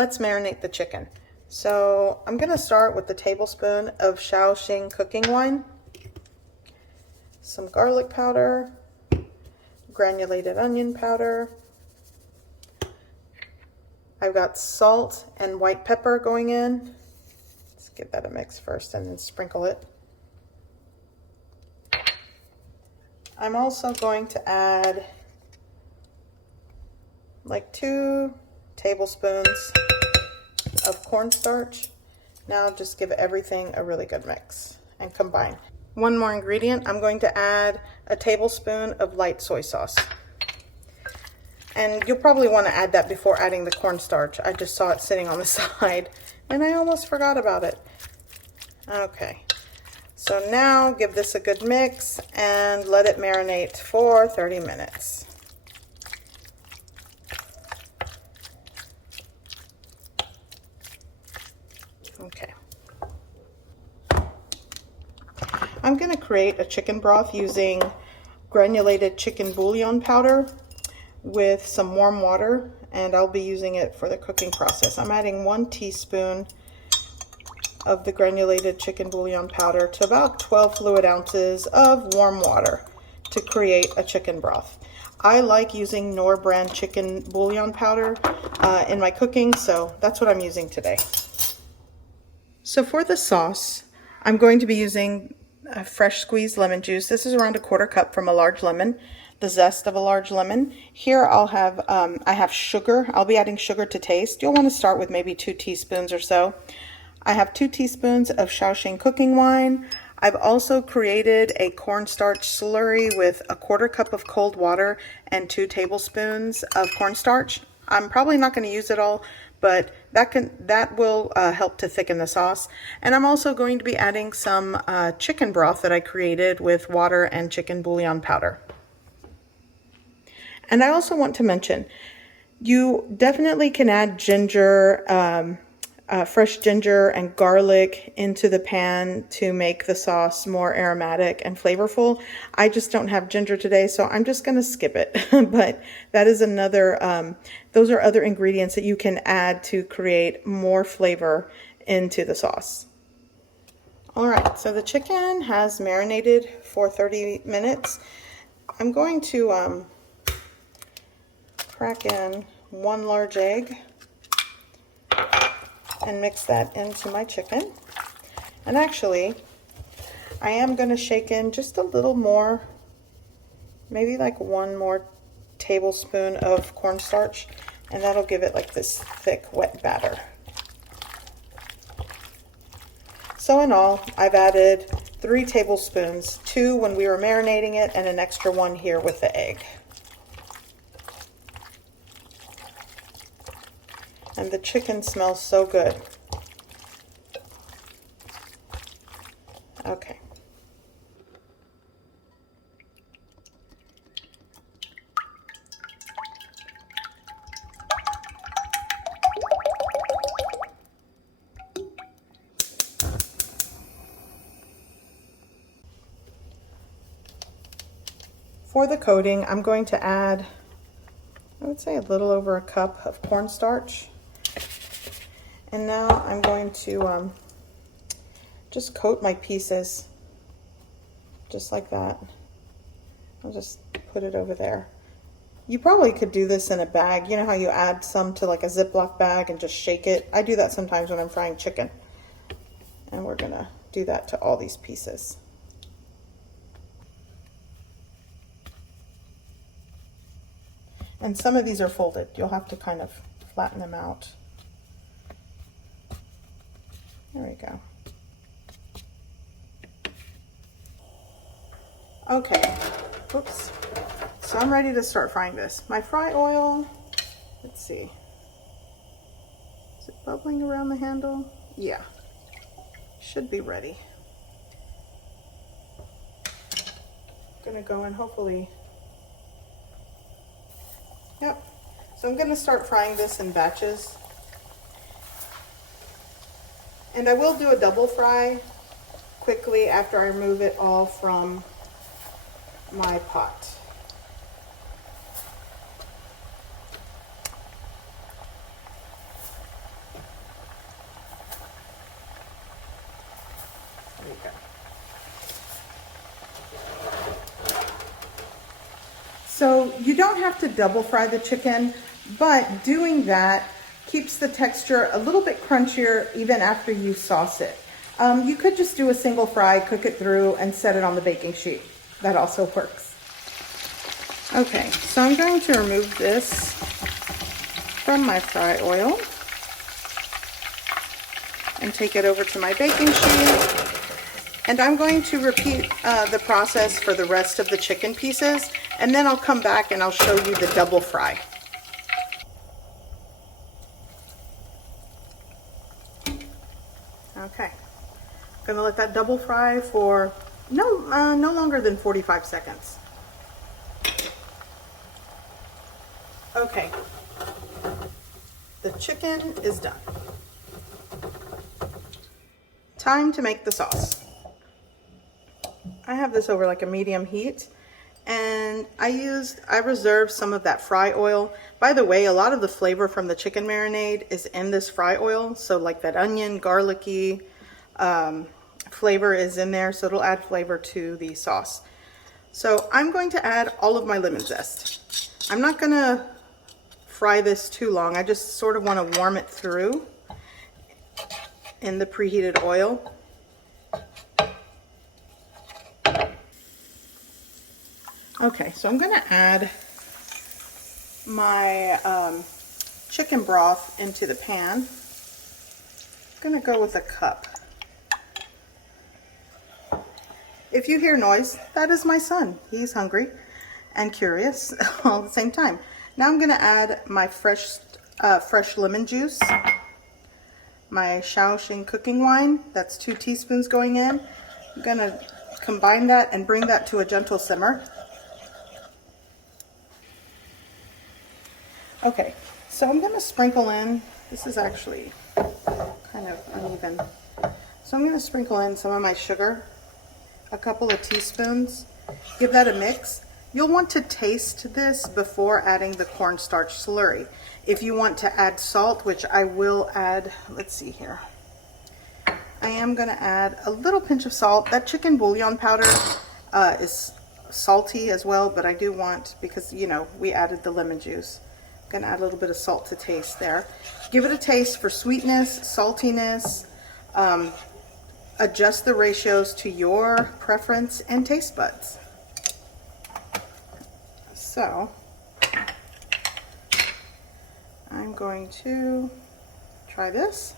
let's marinate the chicken. So I'm going to start with the tablespoon of Shaoxing cooking wine, some garlic powder, granulated onion powder. I've got salt and white pepper going in. Let's give that a mix first and then sprinkle it. I'm also going to add like 2 tablespoons of cornstarch. Now just give everything a really good mix and combine. One more ingredient, I'm going to add a tablespoon of light soy sauce. And you'll probably want to add that before adding the cornstarch. I just saw it sitting on the side and I almost forgot about it. Okay, so now give this a good mix and let it marinate for 30 minutes. Okay. I'm going to create a chicken broth using granulated chicken bouillon powder with some warm water, and I'll be using it for the cooking process. I'm adding 1 teaspoon of the granulated chicken bouillon powder to about 12 fluid ounces of warm water to create a chicken broth. I like using Knorr brand chicken bouillon powder in my cooking, so that's what I'm using today. So for the sauce, I'm going to be using fresh squeezed lemon juice. This is around 1/4 cup from a large lemon, the zest of a large lemon. Here I'll have, I have sugar. I'll be adding sugar to taste. You'll want to start with maybe 2 teaspoons or so. I have 2 teaspoons of Shaoxing cooking wine. I've also created a cornstarch slurry with 1/4 cup of cold water and 2 tablespoons of cornstarch. I'm probably not going to use it all, but that will help to thicken the sauce. And I'm also going to be adding some chicken broth that I created with water and chicken bouillon powder. And I also want to mention, you definitely can add ginger, fresh ginger and garlic into the pan to make the sauce more aromatic and flavorful. I just don't have ginger today, so I'm just going to skip it. But that is another, those are other ingredients that you can add to create more flavor into the sauce. All right, so the chicken has marinated for 30 minutes. I'm going to crack in 1 large egg and mix that into my chicken. And actually, I am going to shake in just a little more, maybe like 1 more tablespoon of cornstarch, and that'll give it like this thick, wet batter. So in all, I've added 3 tablespoons, 2 when we were marinating it, and an extra 1 here with the egg. And the chicken smells so good. Okay. For the coating, I'm going to add, I would say, a little over 1 cup of cornstarch. And now I'm going to just coat my pieces, just like that. I'll just put it over there. You probably could do this in a bag. You know how you add some to like a Ziploc bag and just shake it? I do that sometimes when I'm frying chicken. And we're gonna do that to all these pieces. And some of these are folded. You'll have to kind of flatten them out. There we go. Okay, oops. So I'm ready to start frying this. My fry oil, let's see. Is it bubbling around the handle? Yeah, should be ready. Gonna go and hopefully, yep. So I'm gonna start frying this in batches. And I will do a double fry quickly after I remove it all from my pot. You don't have to double fry the chicken, but doing that keeps the texture a little bit crunchier even after you sauce it. You could just do a single fry, cook it through, and set it on the baking sheet. That also works. Okay, so I'm going to remove this from my fry oil and take it over to my baking sheet. And I'm going to repeat the process for the rest of the chicken pieces, and then I'll come back and I'll show you the double fry. Okay, I'm gonna let that double fry for no longer than 45 seconds. Okay, the chicken is done. Time to make the sauce. I have this over like a medium heat, and I reserved some of that fry oil. By the way, a lot of the flavor from the chicken marinade is in this fry oil, so like that onion, garlicky flavor is in there, so it'll add flavor to the sauce. So I'm going to add all of my lemon zest. I'm not gonna fry this too long. I just sort of want to warm it through in the preheated oil. Okay, so I'm going to add my chicken broth into the pan. I'm going to go with a cup. If you hear noise, that is my son. He's hungry and curious all at the same time. Now I'm going to add my fresh lemon juice, my Shaoxing cooking wine. That's 2 teaspoons going in. I'm going to combine that and bring that to a gentle simmer. Okay, so I'm going to sprinkle in, this is actually kind of uneven, so I'm going to sprinkle in some of my sugar, a couple of teaspoons, give that a mix. You'll want to taste this before adding the cornstarch slurry. If you want to add salt, which I will add, let's see here, I am going to add a little pinch of salt. That chicken bouillon powder is salty as well, but I do want, because you know we added the lemon juice, gonna add a little bit of salt to taste there. Give it a taste for sweetness, saltiness. Adjust the ratios to your preference and taste buds. So I'm going to try this.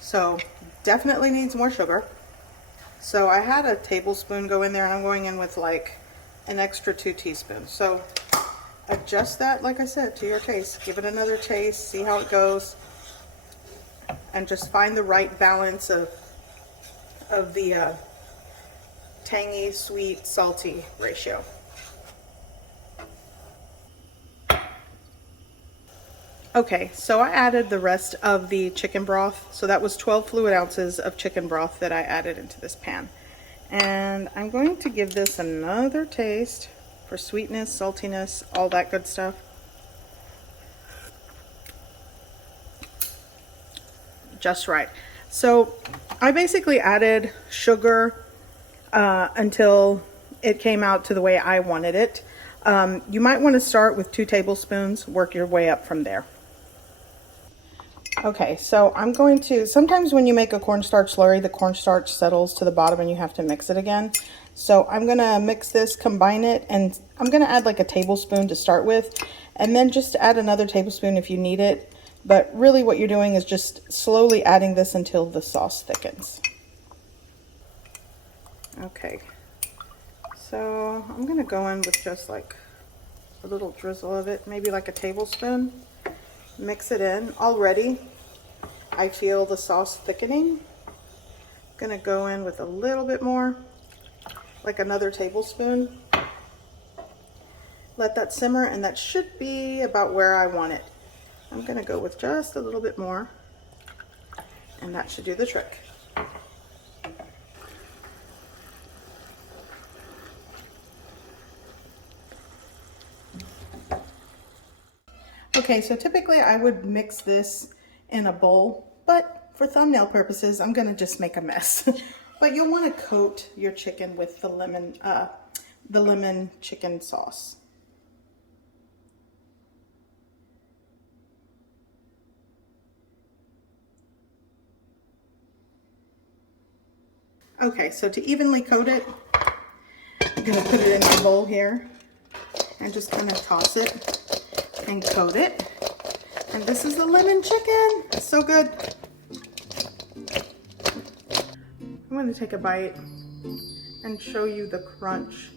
So definitely needs more sugar. So I had a tablespoon go in there, and I'm going in with like an extra 2 teaspoons. So adjust that, like I said, to your taste. Give it another taste, see how it goes, and just find the right balance of the tangy, sweet, salty ratio. Okay, so I added the rest of the chicken broth. So that was 12 fluid ounces of chicken broth that I added into this pan. And I'm going to give this another taste for sweetness, saltiness, all that good stuff. Just right. So I basically added sugar until it came out to the way I wanted it. You might want to start with 2 tablespoons, work your way up from there. Okay, so I'm going to, sometimes when you make a cornstarch slurry, the cornstarch settles to the bottom and you have to mix it again. So I'm going to mix this, combine it, and I'm going to add like a tablespoon to start with, and then just add another tablespoon if you need it. But really what you're doing is just slowly adding this until the sauce thickens. Okay, so I'm going to go in with just like a little drizzle of it, maybe like a tablespoon. Mix it in. Already I feel the sauce thickening. I'm gonna go in with a little bit more, like another tablespoon. Let that simmer, and that should be about where I want it. I'm gonna go with just a little bit more, and that should do the trick. Okay, so typically I would mix this in a bowl, but for thumbnail purposes, I'm gonna just make a mess. but you'll want to coat your chicken with the lemon chicken sauce. Okay, so to evenly coat it, I'm going to put it in a bowl here and just kind of toss it and coat it. And this is the lemon chicken. It's so good. I'm going to take a bite and show you the crunch.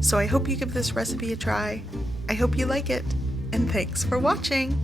So I hope you give this recipe a try. I hope you like it, and thanks for watching.